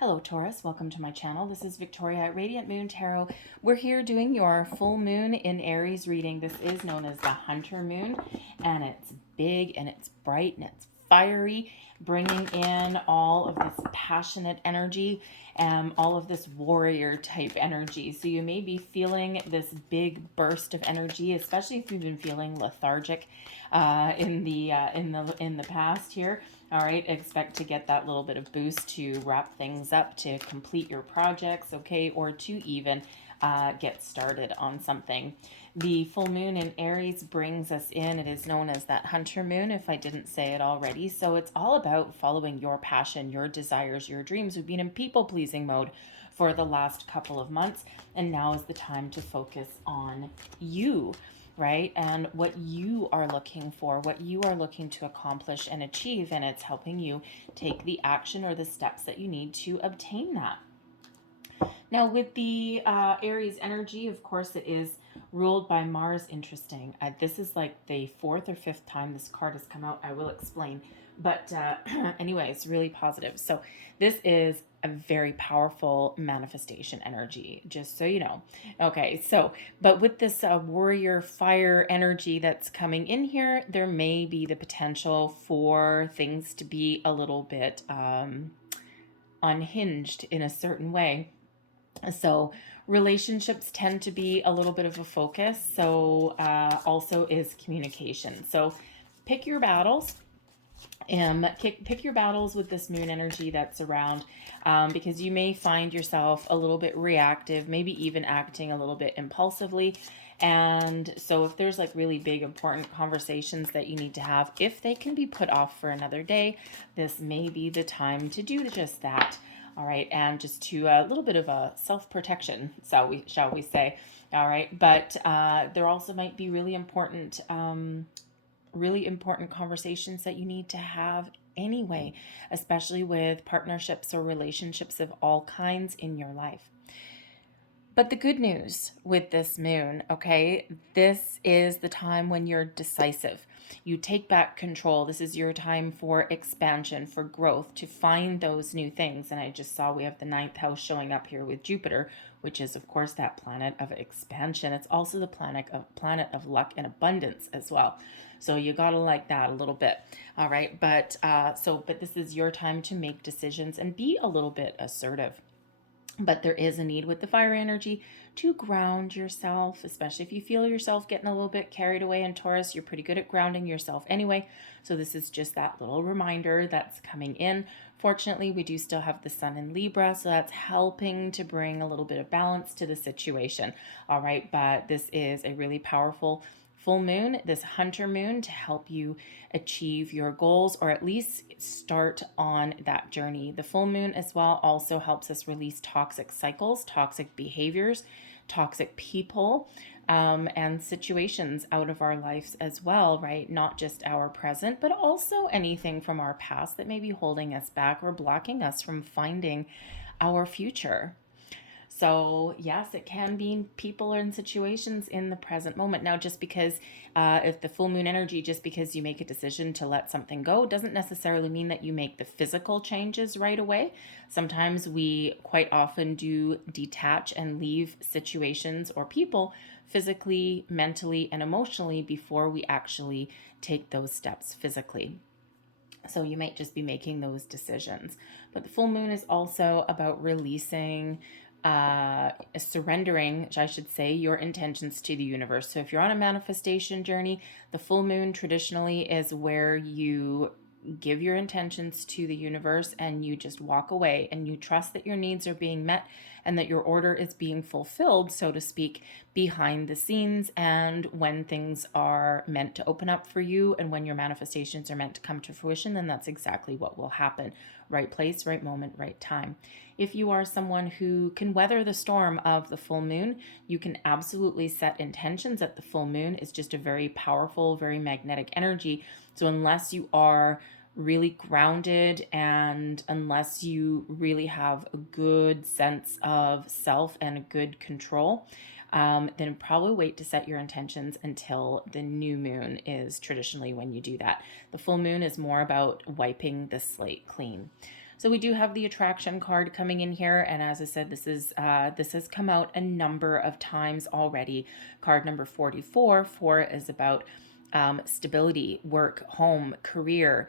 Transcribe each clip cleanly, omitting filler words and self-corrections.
Hello Taurus, welcome to my channel. This is Victoria at Radiant Moon Tarot. We're here doing your full moon in Aries reading. This is known as the Hunter Moon, and it's big and it's bright and it's fiery, bringing in all of this passionate energy and all of this warrior type energy. So you may be feeling this big burst of energy, especially if you've been feeling lethargic in the past here. All right, expect to get that little bit of boost to wrap things up, to complete your projects, okay, or to even get started on something. The full moon in Aries brings us in. It is known as that Hunter Moon, if I didn't say it already. So it's all about following your passion, your desires, your dreams. We've been in people-pleasing mode for the last couple of months, and now is the time to focus on you, right? And what you are looking for, what you are looking to accomplish and achieve, and it's helping you take the action or the steps that you need to obtain that. Now, with the Aries energy, of course, it is ruled by Mars. Interesting. This is like the fourth or fifth time this card has come out. I will explain. But anyway, it's really positive. So this is a very powerful manifestation energy, just so you know. Okay, so, but with this warrior fire energy that's coming in here, there may be the potential for things to be a little bit unhinged in a certain way. So relationships tend to be a little bit of a focus. So also is communication. So pick your battles. Pick your battles with this moon energy that's around, because you may find yourself a little bit reactive, maybe even acting a little bit impulsively. And so if there's like really big important conversations that you need to have, if they can be put off for another day, this may be the time to do just that. All right, and just to a little bit of a self-protection, shall we say. All right, but there also might be really important conversations that you need to have anyway, especially with partnerships or relationships of all kinds in your life. But the good news with this moon, okay, this is the time when you're decisive. You take back control. This is your time for expansion, for growth, to find those new things. And I just saw we have the 9th house showing up here with Jupiter, which is, of course, that planet of expansion. It's also the planet of luck and abundance as well. So you got to like that a little bit. All right. But this is your time to make decisions and be a little bit assertive. But there is a need with the fire energy to ground yourself, especially if you feel yourself getting a little bit carried away in Taurus. You're pretty good at grounding yourself anyway. So this is just that little reminder that's coming in. Fortunately, we do still have the sun in Libra, so that's helping to bring a little bit of balance to the situation. All right, but this is a really powerful full moon, this Hunter Moon, to help you achieve your goals, or at least start on that journey. The full moon as well also helps us release toxic cycles, toxic behaviors, toxic people, and situations out of our lives as well, right? Not just our present, but also anything from our past that may be holding us back or blocking us from finding our future. So yes, it can be people and situations in the present moment. Now, just because if the full moon energy, just because you make a decision to let something go, doesn't necessarily mean that you make the physical changes right away. Sometimes we quite often do detach and leave situations or people physically, mentally, and emotionally before we actually take those steps physically. So you might just be making those decisions. But the full moon is also about releasing, surrendering, I should say, your intentions to the universe. So if you're on a manifestation journey, the full moon traditionally is where you give your intentions to the universe and you just walk away and you trust that your needs are being met and that your order is being fulfilled, so to speak, behind the scenes. And when things are meant to open up for you and when your manifestations are meant to come to fruition, then that's exactly what will happen. Right place, right moment, right time. If you are someone who can weather the storm of the full moon, you can absolutely set intentions at the full moon. It's just a very powerful, very magnetic energy. So unless you are really grounded and unless you really have a good sense of self and a good control, then probably wait to set your intentions until the new moon is traditionally when you do that. The full moon is more about wiping the slate clean. So we do have the attraction card coming in here, and as I said, this has come out a number of times already. Card number 44. 4 is about stability, work, home, career,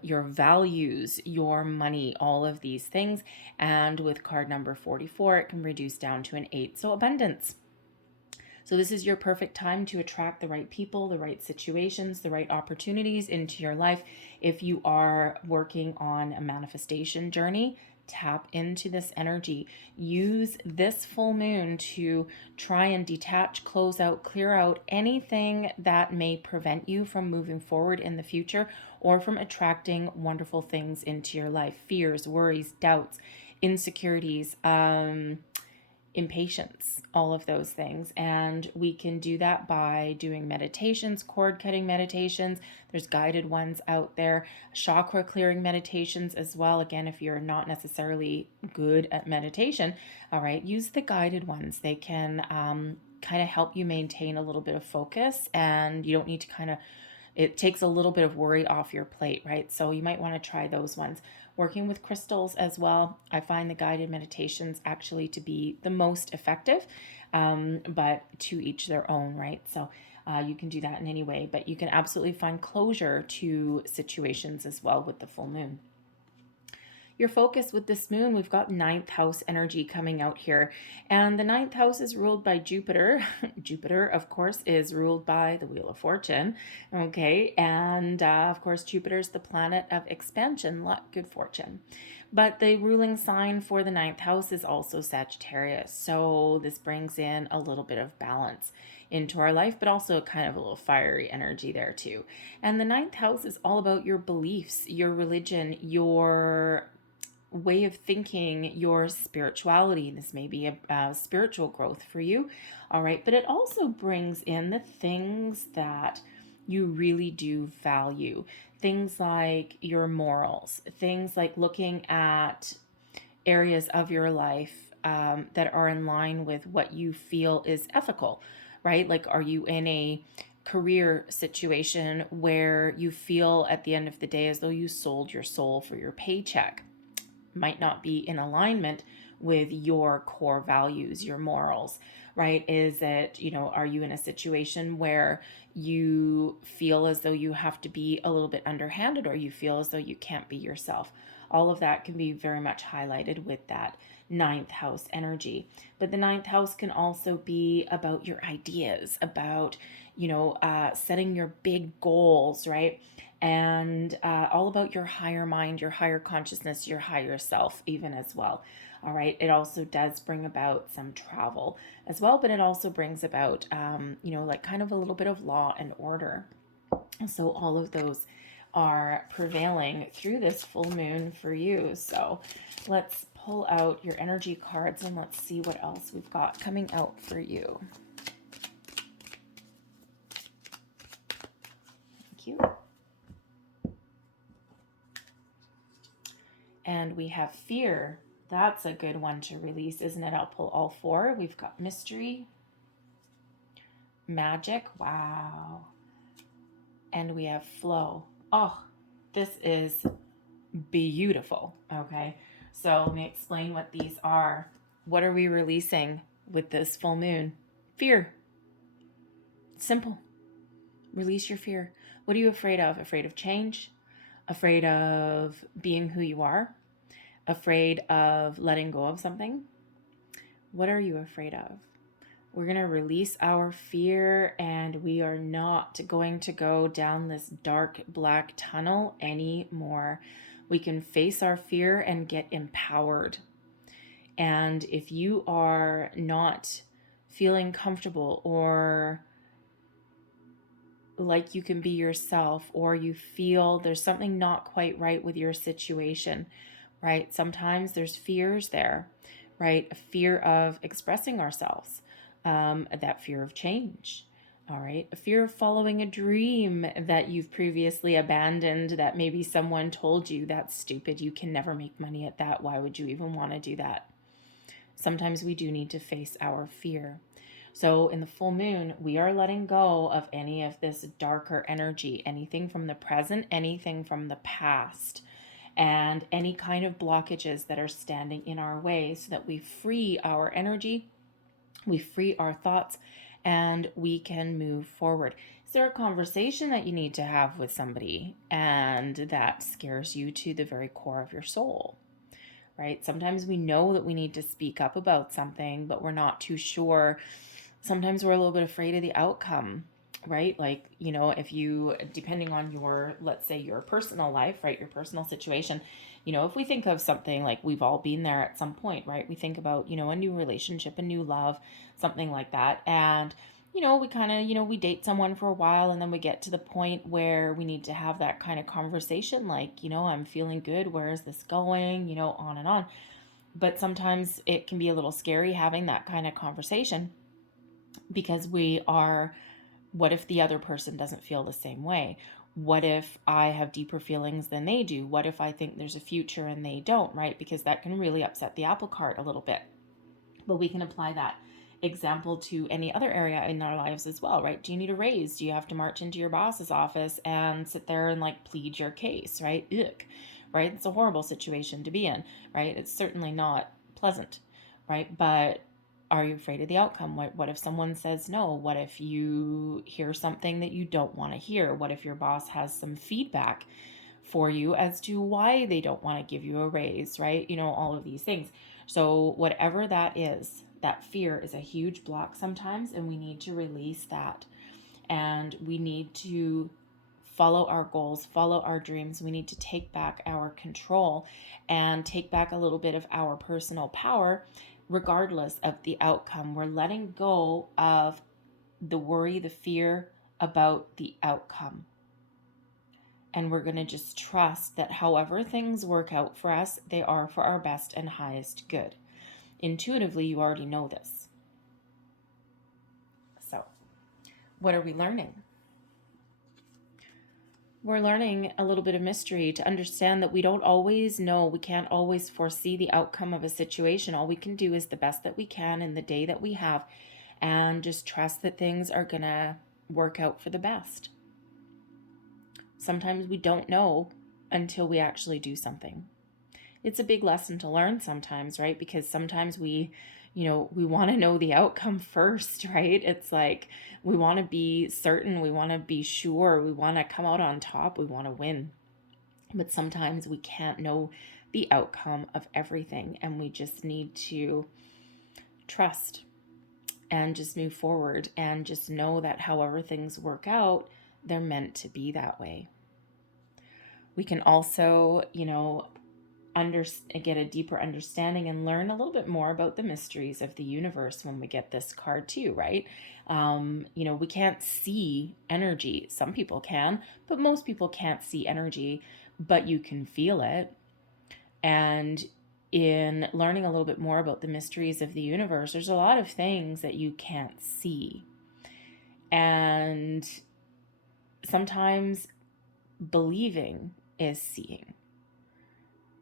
your values, your money, all of these things. And with card number 44, it can reduce down to an 8. So abundance. So this is your perfect time to attract the right people, the right situations, the right opportunities into your life. If you are working on a manifestation journey, tap into this energy. Use this full moon to try and detach, close out, clear out anything that may prevent you from moving forward in the future or from attracting wonderful things into your life. Fears, worries, doubts, insecurities, impatience, all of those things. And we can do that by doing meditations, cord cutting meditations. There's guided ones out there, chakra clearing meditations as well. Again, if you're not necessarily good at meditation, all right, use the guided ones. They can kind of help you maintain a little bit of focus, and you don't need to it takes a little bit of worry off your plate, right? So you might want to try those ones. Working with crystals as well. I find the guided meditations actually to be the most effective, but to each their own, right? So you can do that in any way, but you can absolutely find closure to situations as well with the full moon. Your focus with this moon, we've got 9th house energy coming out here. And the 9th house is ruled by Jupiter. Jupiter, of course, is ruled by the Wheel of Fortune. Okay. And of course, Jupiter is the planet of expansion, luck, good fortune. But the ruling sign for the 9th house is also Sagittarius. So this brings in a little bit of balance into our life, but also kind of a little fiery energy there too. And the 9th house is all about your beliefs, your religion, your way of thinking, your spirituality. This may be a spiritual growth for you. All right. But it also brings in the things that you really do value. Things like your morals, things like looking at areas of your life that are in line with what you feel is ethical, right? Like, are you in a career situation where you feel at the end of the day as though you sold your soul for your paycheck? Might not be in alignment with your core values, your morals, right? Is it, are you in a situation where you feel as though you have to be a little bit underhanded, or you feel as though you can't be yourself? All of that can be very much highlighted with that 9th house energy. But the 9th house can also be about your ideas, about, setting your big goals, right? And all about your higher mind, your higher consciousness, your higher self, even as well. All right. It also does bring about some travel as well, but it also brings about, like kind of a little bit of law and order. So all of those are prevailing through this full moon for you. So let's pull out your energy cards and let's see what else we've got coming out for you. Thank you. And we have fear. That's a good one to release, isn't it? I'll pull all 4. We've got mystery, magic, wow. And we have flow. Oh, this is beautiful. Okay. So let me explain what these are. What are we releasing with this full moon? Fear. Simple. Release your fear. What are you afraid of? Afraid of change? Afraid of being who you are? Afraid of letting go of something? What are you afraid of? We're going to release our fear, and we are not going to go down this dark black tunnel anymore. We can face our fear and get empowered. And if you are not feeling comfortable or like you can be yourself, or you feel there's something not quite right with your situation, right? Sometimes there's fears there, right? A fear of expressing ourselves, that fear of change, all right? A fear of following a dream that you've previously abandoned, that maybe someone told you that's stupid, you can never make money at that, why would you even want to do that? Sometimes we do need to face our fear. So in the full moon, we are letting go of any of this darker energy, anything from the present, anything from the past. and any kind of blockages that are standing in our way, so that we free our energy, we free our thoughts, and we can move forward. Is there a conversation that you need to have with somebody and that scares you to the very core of your soul? Right? Sometimes we know that we need to speak up about something, but we're not too sure. Sometimes we're a little bit afraid of the outcome, right? Like, if you, depending on your, let's say your personal life, right? Your personal situation, if we think of something like, we've all been there at some point, right? We think about, a new relationship, a new love, something like that. And, we kind of, we date someone for a while, and then we get to the point where we need to have that kind of conversation, like, I'm feeling good. Where is this going? On and on. But sometimes it can be a little scary having that kind of conversation, because what if the other person doesn't feel the same way? What if I have deeper feelings than they do? What if I think there's a future and they don't, right? Because that can really upset the apple cart a little bit. But we can apply that example to any other area in our lives as well, right? Do you need a raise? Do you have to march into your boss's office and sit there and plead your case, right? Ick, right? It's a horrible situation to be in, right? It's certainly not pleasant, right? But are you afraid of the outcome? What if someone says no? What if you hear something that you don't want to hear? What if your boss has some feedback for you as to why they don't want to give you a raise, right? All of these things. So whatever that is, that fear is a huge block sometimes, and we need to release that. And we need to follow our goals, follow our dreams. We need to take back our control and take back a little bit of our personal power, regardless of the outcome. We're letting go of the worry, the fear about the outcome. And we're going to just trust that however things work out for us, they are for our best and highest good. Intuitively, you already know this. So, what are we learning? We're learning a little bit of mystery, to understand that we don't always know, we can't always foresee the outcome of a situation. All we can do is the best that we can in the day that we have, and just trust that things are going to work out for the best. Sometimes we don't know until we actually do something. It's a big lesson to learn sometimes, right? Because sometimes we want to know the outcome first, right? It's like we want to be certain, we want to be sure, we want to come out on top, we want to win. But sometimes we can't know the outcome of everything, and we just need to trust and just move forward and just know that however things work out, they're meant to be that way. We can also, get a deeper understanding and learn a little bit more about the mysteries of the universe when we get this card too, right? We can't see energy. Some people can, but most people can't see energy, but you can feel it. And in learning a little bit more about the mysteries of the universe, there's a lot of things that you can't see. And sometimes believing is seeing,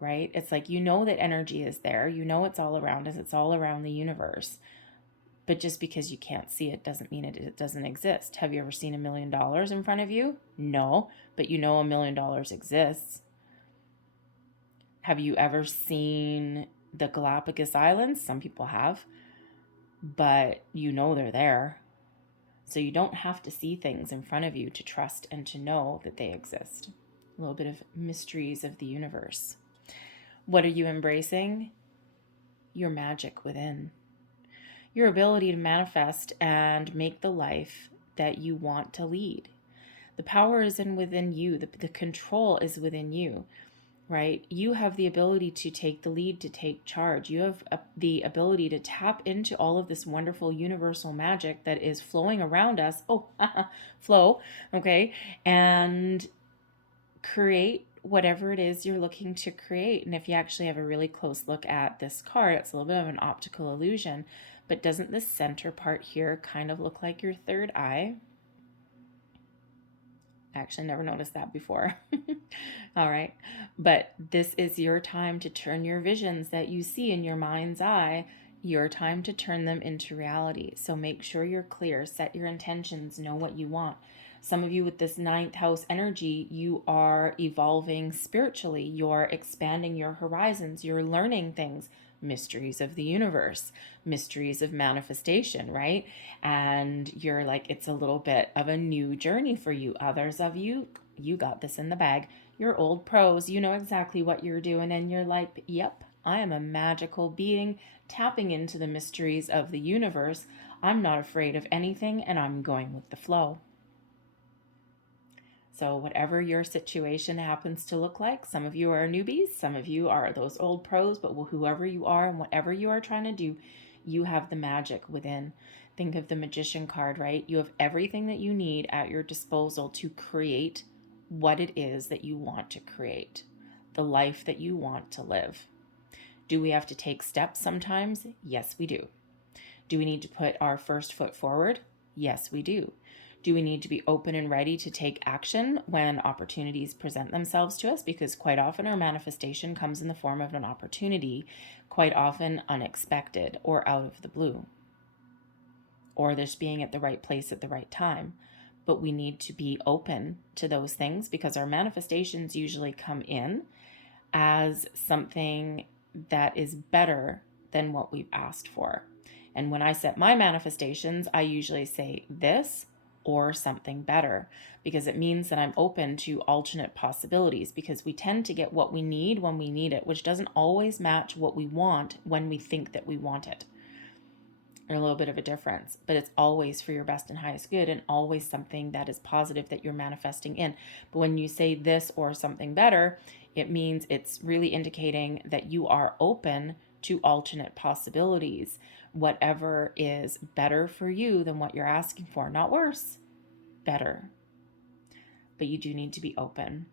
right? It's like, that energy is there, it's all around us, it's all around the universe. But just because you can't see it doesn't mean it doesn't exist. Have you ever seen $1 million in front of you? No, but $1 million exists. Have you ever seen the Galapagos Islands? Some people have, but they're there. So you don't have to see things in front of you to trust and to know that they exist. A little bit of mysteries of the universe. What are you embracing? Your magic within. Your ability to manifest and make the life that you want to lead. The power is within you. The control is within you, right? You have the ability to take the lead, to take charge. You have the ability to tap into all of this wonderful universal magic that is flowing around us. Oh, flow, okay? And create whatever it is you're looking to create. And if you actually have a really close look at this card, it's a little bit of an optical illusion, but doesn't this center part here kind of look like your third eye? I actually never noticed that before. All right. But this is your time to turn your visions that you see in your mind's eye, your time to turn them into reality. So make sure you're clear, set your intentions, know what you want. Some of you with this ninth house energy, you are evolving spiritually. You're expanding your horizons. You're learning things, mysteries of the universe, mysteries of manifestation, right? And you're like, it's a little bit of a new journey for you. Others of you, you got this in the bag. You're old pros. You know exactly what you're doing. And you're like, yep, I am a magical being tapping into the mysteries of the universe. I'm not afraid of anything, and I'm going with the flow. So whatever your situation happens to look like, some of you are newbies, some of you are those old pros, but whoever you are and whatever you are trying to do, you have the magic within. Think of the magician card, right? You have everything that you need at your disposal to create what it is that you want to create, the life that you want to live. Do we have to take steps sometimes? Yes, we do. Do we need to put our first foot forward? Yes, we do. Do we need to be open and ready to take action when opportunities present themselves to us? Because quite often our manifestation comes in the form of an opportunity, quite often unexpected or out of the blue, or just being at the right place at the right time. But we need to be open to those things because our manifestations usually come in as something that is better than what we've asked for. And when I set my manifestations, I usually say this or something better, because it means that I'm open to alternate possibilities, because we tend to get what we need when we need it, which doesn't always match what we want when we think that we want it. Or a little bit of a difference, but it's always for your best and highest good, and always something that is positive that you're manifesting in. But when you say this or something better, it means it's really indicating that you are open to alternate possibilities, whatever is better for you than what you're asking for. Not worse, better. But you do need to be open.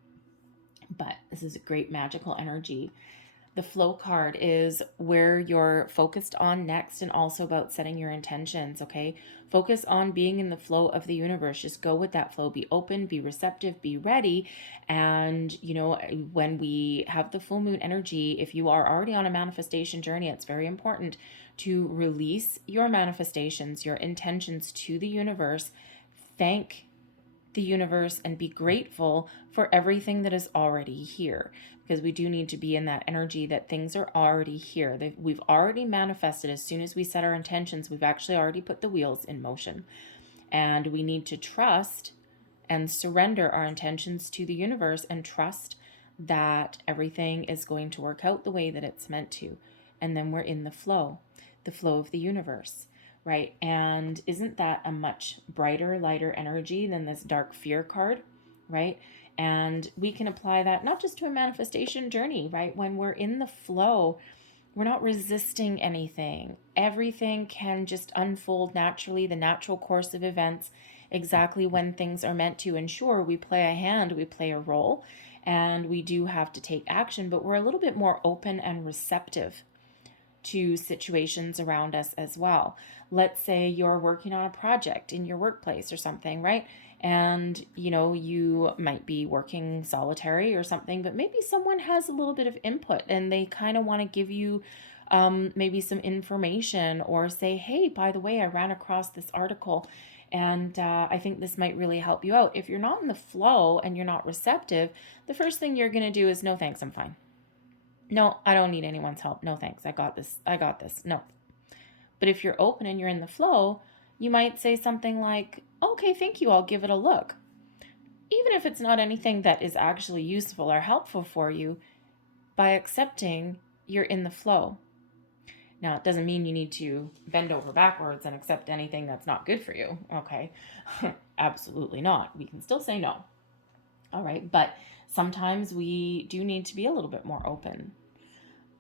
But this is a great magical energy. The flow card is where you're focused on next, and also about setting your intentions, okay? Focus on being in the flow of the universe. Just go with that flow. Be open, be receptive, be ready. And, when we have the full moon energy, if you are already on a manifestation journey, it's very important to release your manifestations, your intentions to the universe. Thank the universe and be grateful for everything that is already here, because we do need to be in that energy that things are already here. We've already manifested. As soon as we set our intentions, we've actually already put the wheels in motion, and we need to trust and surrender our intentions to the universe and trust that everything is going to work out the way that it's meant to. And then we're in the flow of the universe. Right? And isn't that a much brighter, lighter energy than this dark fear card, right? And we can apply that not just to a manifestation journey, right? When we're in the flow, we're not resisting anything. Everything can just unfold naturally, the natural course of events, exactly when things are meant to. And sure, we play a hand, we play a role, and we do have to take action, but we're a little bit more open and receptive to situations around us as well. Let's say you're working on a project in your workplace or something, right? And, you might be working solitary or something, but maybe someone has a little bit of input and they kind of want to give you maybe some information, or say, hey, by the way, I ran across this article and I think this might really help you out. If you're not in the flow and you're not receptive, the first thing you're going to do is, no, thanks, I'm fine. No, I don't need anyone's help. No, thanks. I got this. No. But if you're open and you're in the flow, you might say something like, okay, thank you. I'll give it a look. Even if it's not anything that is actually useful or helpful for you, by accepting, you're in the flow. Now, it doesn't mean you need to bend over backwards and accept anything that's not good for you. Okay. Absolutely not. We can still say no. All right. But sometimes we do need to be a little bit more open.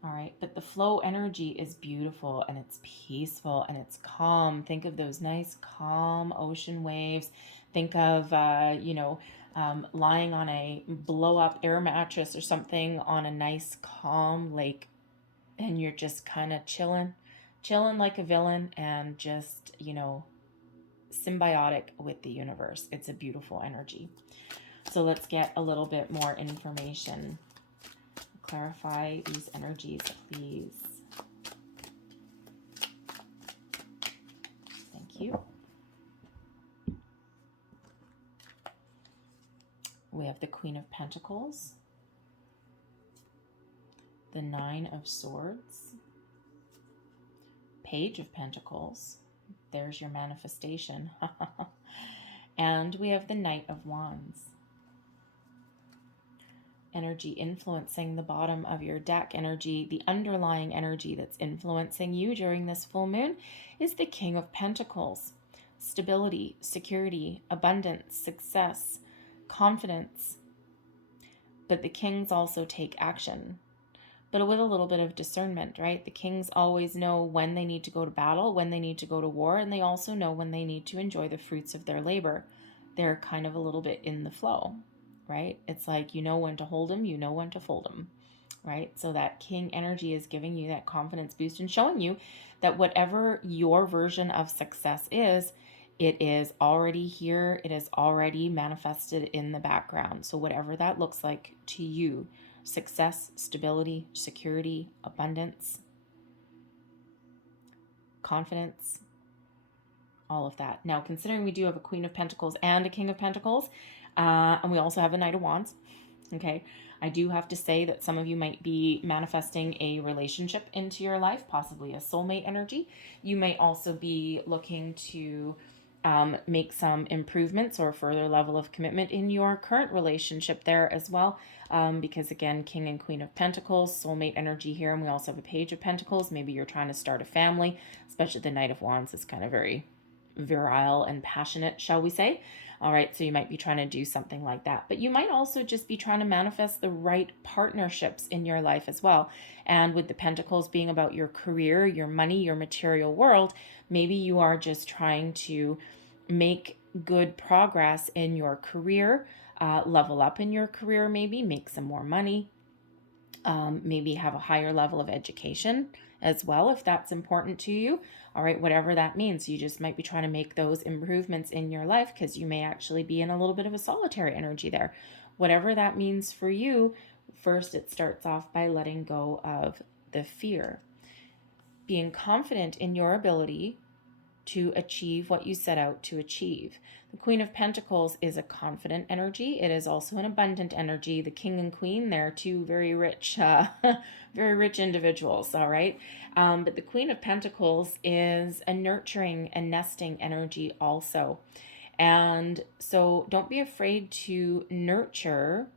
All right, but the flow energy is beautiful and it's peaceful and it's calm. Think of those nice, calm ocean waves. Think of, lying on a blow-up air mattress or something on a nice, calm lake, and you're just kind of chilling like a villain, and just, symbiotic with the universe. It's a beautiful energy. So let's get a little bit more information. Clarify these energies, please. Thank you. We have the Queen of Pentacles, the Nine of Swords, Page of Pentacles. There's your manifestation. And we have the Knight of Wands. Energy influencing the bottom of your deck. Energy, the underlying energy that's influencing you during this full moon is the King of Pentacles. Stability, security, abundance, success, confidence. But the kings also take action, but with a little bit of discernment, right? The kings always know when they need to go to battle, when they need to go to war, and they also know when they need to enjoy the fruits of their labor. They're kind of a little bit in the flow, right? It's like, you know when to hold them, you know when to fold them, right? So that king energy is giving you that confidence boost and showing you that whatever your version of success is, it is already here. It is already manifested in the background. So whatever that looks like to you, success, stability, security, abundance, confidence, all of that. Now, considering we do have a Queen of Pentacles and a King of Pentacles, and we also have a Knight of Wands, okay, I do have to say that some of you might be manifesting a relationship into your life, possibly a soulmate energy. You may also be looking to make some improvements or further level of commitment in your current relationship there as well. Because again, King and Queen of Pentacles, soulmate energy here, and we also have a Page of Pentacles. Maybe you're trying to start a family, especially the Knight of Wands is kind of very virile and passionate, shall we say. All right, so you might be trying to do something like that. But you might also just be trying to manifest the right partnerships in your life as well. And with the Pentacles being about your career, your money, your material world, maybe you are just trying to make good progress in your career, level up in your career, maybe make some more money, maybe have a higher level of education as well, if that's important to you. All right, whatever that means, you just might be trying to make those improvements in your life because you may actually be in a little bit of a solitary energy there. Whatever that means for you, first it starts off by letting go of the fear, being confident in your ability to achieve what you set out to achieve. The Queen of Pentacles is a confident energy. It is also an abundant energy. The King and Queen, they're two very rich, very rich individuals, all right? But the Queen of Pentacles is a nurturing and nesting energy also. And so don't be afraid to nurture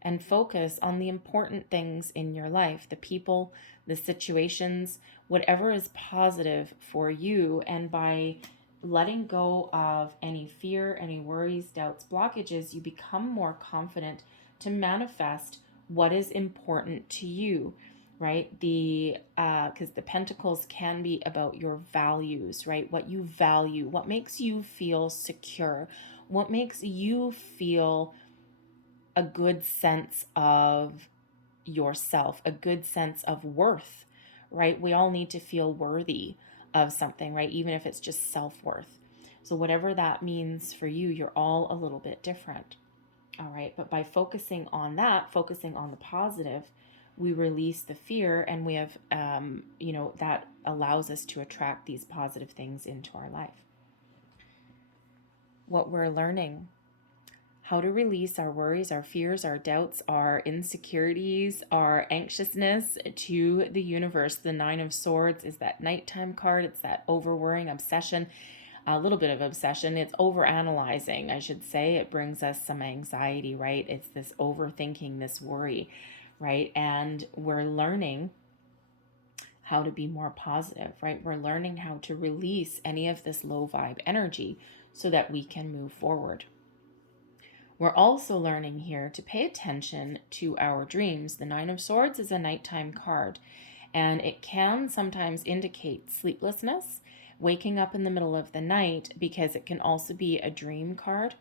and focus on the important things in your life, the people, the situations, whatever is positive for you. And by letting go of any fear, any worries, doubts, blockages, you become more confident to manifest what is important to you, right? Because the Pentacles can be about your values, right? What you value, what makes you feel secure, what makes you feel a good sense of yourself, a good sense of worth, right? We all need to feel worthy of something, right? Even if it's just self-worth. So whatever that means for you, you're all a little bit different. All right. But by focusing on that, focusing on the positive, we release the fear, and we have, that allows us to attract these positive things into our life. What we're learning: how to release our worries, our fears, our doubts, our insecurities, our anxiousness to the universe. The Nine of Swords is that nighttime card. It's that over-worrying obsession, a little bit of obsession. It's over-analyzing, I should say. It brings us some anxiety, right? It's this overthinking, this worry, right? And we're learning how to be more positive, right? We're learning how to release any of this low vibe energy so that we can move forward. We're also learning here to pay attention to our dreams. The Nine of Swords is a nighttime card, and it can sometimes indicate sleeplessness, waking up in the middle of the night, because it can also be a dream card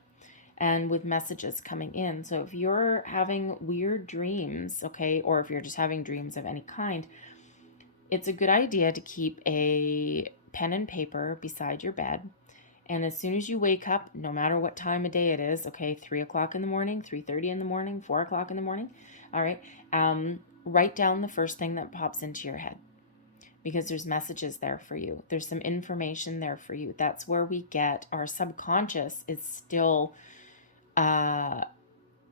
and with messages coming in. So if you're having weird dreams, okay, or if you're just having dreams of any kind, it's a good idea to keep a pen and paper beside your bed. And as soon as you wake up, no matter what time of day it is, okay, 3 o'clock in the morning, 3:30 in the morning, 4 o'clock in the morning, all right, write down the first thing that pops into your head, because there's messages there for you. There's some information there for you. That's where we get, our subconscious is still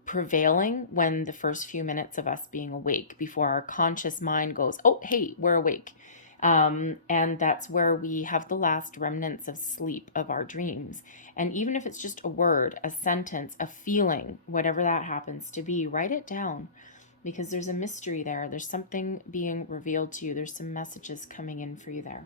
prevailing when the first few minutes of us being awake, before our conscious mind goes, oh, hey, we're awake. And that's where we have the last remnants of sleep of our dreams. And even if it's just a word, a sentence, a feeling, whatever that happens to be, write it down, because there's a mystery there. There's something being revealed to you. There's some messages coming in for you there.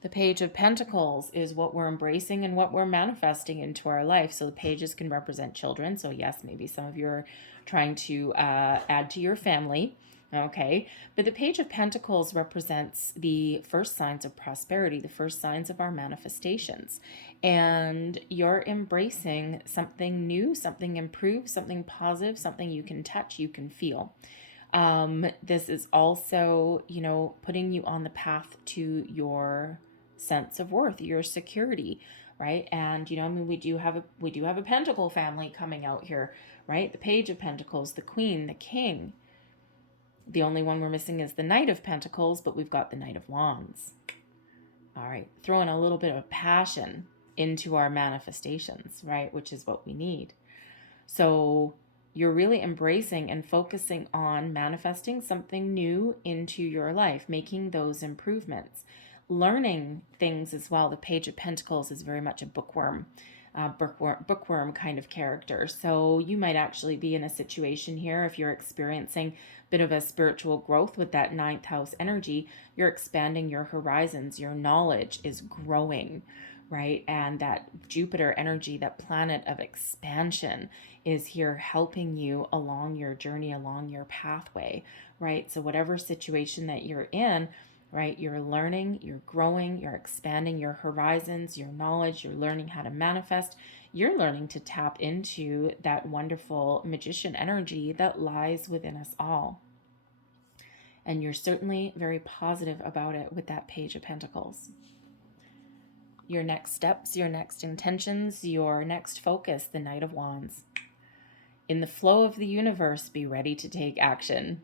The Page of Pentacles is what we're embracing and what we're manifesting into our life. So the pages can represent children. So yes, maybe some of you are trying to add to your family. Okay. But the Page of Pentacles represents the first signs of prosperity, the first signs of our manifestations. And you're embracing something new, something improved, something positive, something you can touch, you can feel. This is also, putting you on the path to your sense of worth, your security, right? And we do have a pentacle family coming out here, right? The Page of Pentacles, the Queen, the King. The only one we're missing is the Knight of Pentacles, but we've got the Knight of Wands. All right, throwing a little bit of passion into our manifestations, right? Which is what we need. So you're really embracing and focusing on manifesting something new into your life, making those improvements, learning things as well. The Page of Pentacles is very much a bookworm kind of character. So you might actually be in a situation here, if you're experiencing a bit of a spiritual growth with that 9th house energy, you're expanding your horizons, your knowledge is growing, right? And that Jupiter energy, that planet of expansion, is here helping you along your journey, along your pathway, right? So whatever situation that you're in, right, you're learning, you're growing, you're expanding your horizons, your knowledge, you're learning how to manifest, you're learning to tap into that wonderful magician energy that lies within us all. And you're certainly very positive about it with that Page of Pentacles. Your next steps, your next intentions, your next focus, the Knight of Wands. In the flow of the universe, be ready to take action.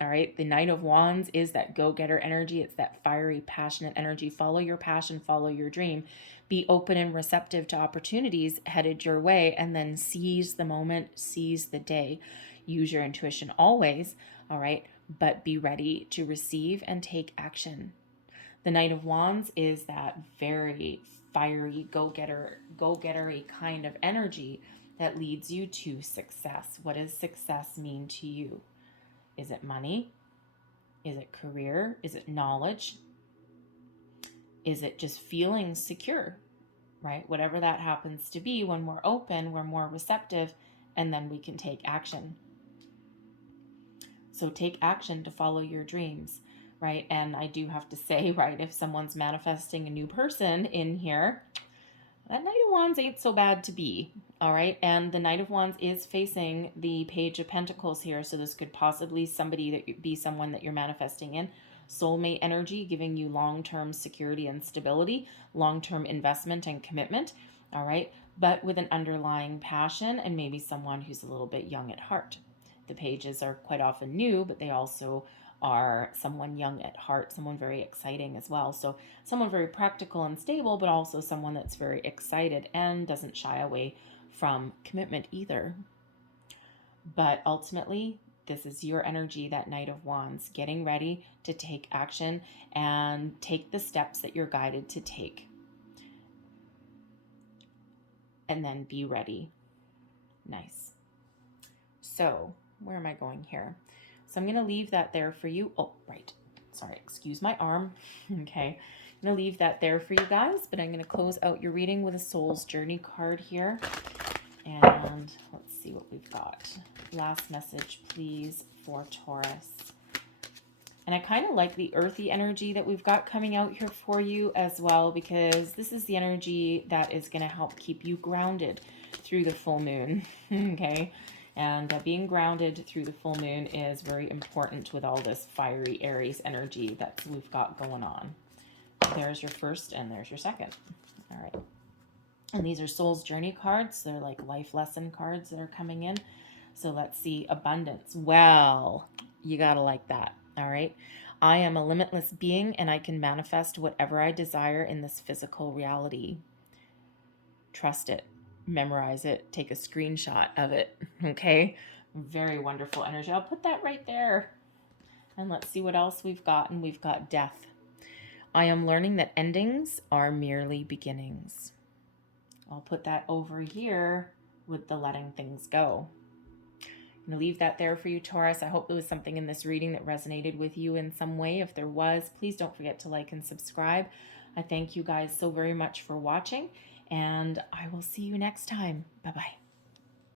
All right. The Knight of Wands is that go-getter energy. It's that fiery, passionate energy. Follow your passion, follow your dream. Be open and receptive to opportunities headed your way, and then seize the moment, seize the day. Use your intuition always. All right. But be ready to receive and take action. The Knight of Wands is that very fiery, go-getter-y kind of energy that leads you to success. What does success mean to you? Is it money? Is it career? Is it knowledge? Is it just feeling secure, right? Whatever that happens to be, when we're open, we're more receptive, and then we can take action. So take action to follow your dreams, right? And I do have to say, right, if someone's manifesting a new person in here, that Knight of Wands ain't so bad to be, all right? And the Knight of Wands is facing the Page of Pentacles here, so this could possibly be someone that you're manifesting in. Soulmate energy, giving you long-term security and stability, long-term investment and commitment, all right? But with an underlying passion, and maybe someone who's a little bit young at heart. The pages are quite often new, but they also are someone young at heart, someone very exciting as well. So someone very practical and stable, but also someone that's very excited and doesn't shy away from commitment either. But ultimately, this is your energy, that Knight of Wands, getting ready to take action and take the steps that you're guided to take. And then be ready. Nice. So where am I going here? So I'm going to leave that there for you. Oh, right. Sorry, excuse my arm. Okay. I'm going to leave that there for you guys, but I'm going to close out your reading with a Soul's Journey card here. And let's see what we've got. Last message, please, for Taurus. And I kind of like the earthy energy that we've got coming out here for you as well, because this is the energy that is going to help keep you grounded through the full moon. Okay. And being grounded through the full moon is very important with all this fiery Aries energy that we've got going on. There's your first and there's your second. All right. And these are Soul's Journey cards. They're like life lesson cards that are coming in. So let's see. Abundance. Well, you got to like that. All right. I am a limitless being and I can manifest whatever I desire in this physical reality. Trust it. memorize it, take a screenshot of it, okay? Very wonderful energy. I'll put that right there. And let's see what else we've got. And we've got death. I am learning that endings are merely beginnings. I'll put that over here with the letting things go. I'm going to leave that there for you, Taurus. I hope there was something in this reading that resonated with you in some way. If there was, please don't forget to like and subscribe. I thank you guys so very much for watching, and I will see you next time. Bye-bye.